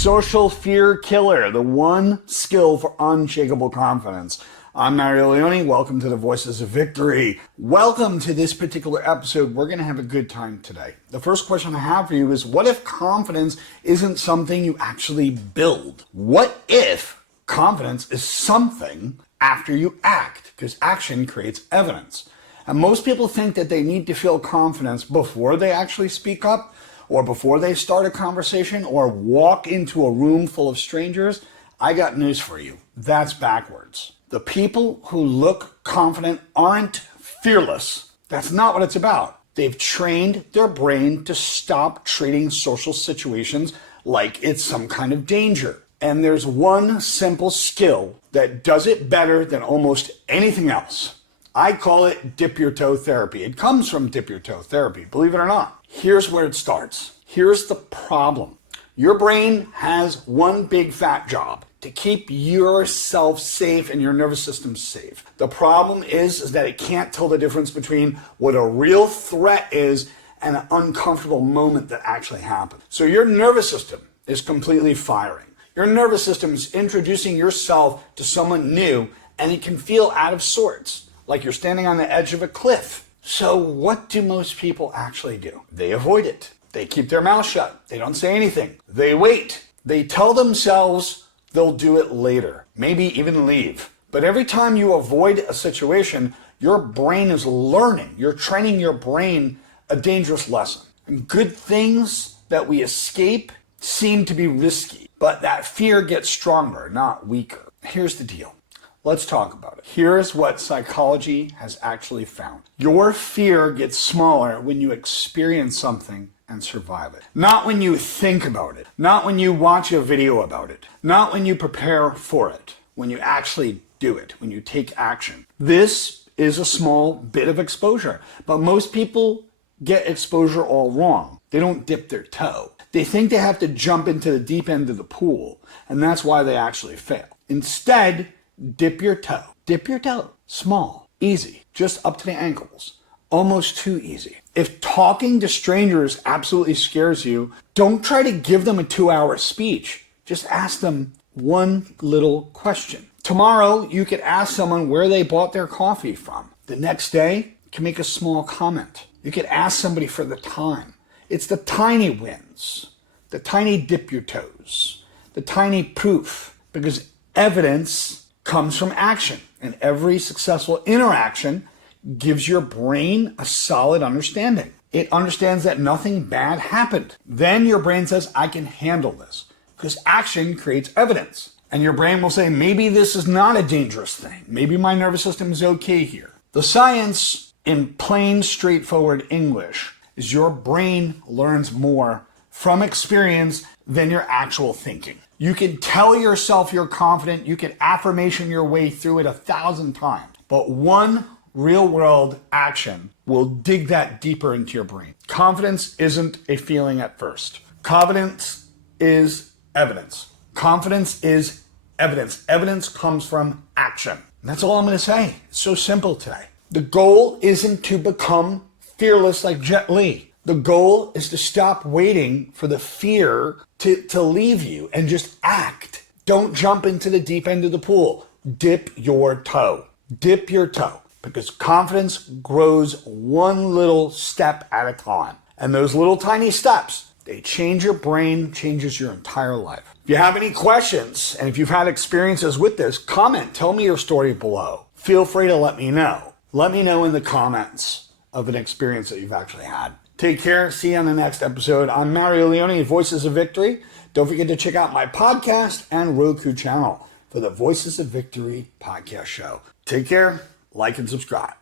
social fear killer, the one skill for unshakable confidence. I'm Mario Leone. Welcome to the Voices of Victory. Welcome to this particular episode. We're going to have a good time today. The first question I have for you is, what if confidence isn't something you actually build? What if confidence is something after you act? Because action creates evidence. And most people think that they need to feel confidence before they actually speak up, or before they start a conversation, or walk into a room full of strangers. I got news for you. That's backwards. The people who look confident aren't fearless. That's not what it's about. They've trained their brain to stop treating social situations like it's some kind of danger. And there's one simple skill that does it better than almost anything else. I call it dip your toe therapy. It comes from dip your toe therapy, believe it or not. Here's where it starts. Here's the problem. Your brain has one big fat job: to keep yourself safe and your nervous system safe. The problem is that it can't tell the difference between what a real threat is and an uncomfortable moment that actually happened. So your nervous system is completely firing. Your nervous system is introducing yourself to someone new, and it can feel out of sorts, like you're standing on the edge of a cliff. So what do most people actually do? They avoid it. They keep their mouth shut. They don't say anything. They wait. They tell themselves they'll do it later, maybe even leave. But every time you avoid a situation, your brain is learning. You're training your brain a dangerous lesson. And good things that we escape seem to be risky, but that fear gets stronger, not weaker. Here's the deal. Let's talk about it. Here's what psychology has actually found. Your fear gets smaller when you experience something and survive it. Not when you think about it. Not when you watch a video about it. Not when you prepare for it. When you actually do it. When you take action. This is a small bit of exposure, but most people get exposure all wrong. They don't dip their toe. They think they have to jump into the deep end of the pool, and that's why they actually fail. Instead, dip your toe. Dip your toe. Small. Easy. Just up to the ankles. Almost too easy. If talking to strangers absolutely scares you, don't try to give them a 2-hour speech. Just ask them one little question. Tomorrow, you could ask someone where they bought their coffee from. The next day, you can make a small comment. You could ask somebody for the time. It's the tiny wins. The tiny dip your toes. The tiny proof. Because evidence comes from action, and every successful interaction gives your brain a solid understanding. It understands that nothing bad happened. Then your brain says, I can handle this, because action creates evidence. And your brain will say, maybe this is not a dangerous thing. Maybe my nervous system is okay here. The science, in plain, straightforward English, is your brain learns more from experience than your actual thinking. You can tell yourself you're confident. You can affirmation your way through it 1,000 times. But one real-world action will dig that deeper into your brain. Confidence isn't a feeling at first. Confidence is evidence. Confidence is evidence. Evidence comes from action. And that's all I'm going to say. It's so simple today. The goal isn't to become fearless like Jet Li. The goal is to stop waiting for the fear to leave you and just act. Don't jump into the deep end of the pool. Dip your toe. Dip your toe. Because confidence grows one little step at a time. And those little tiny steps, they change your brain, changes your entire life. If you have any questions, and if you've had experiences with this, comment. Tell me your story below. Feel free to let me know. Let me know in the comments of an experience that you've actually had. Take care. See you on the next episode. I'm Mario Leone, Voices of Victory. Don't forget to check out my podcast and Roku channel for the Voices of Victory podcast show. Take care. Like and subscribe.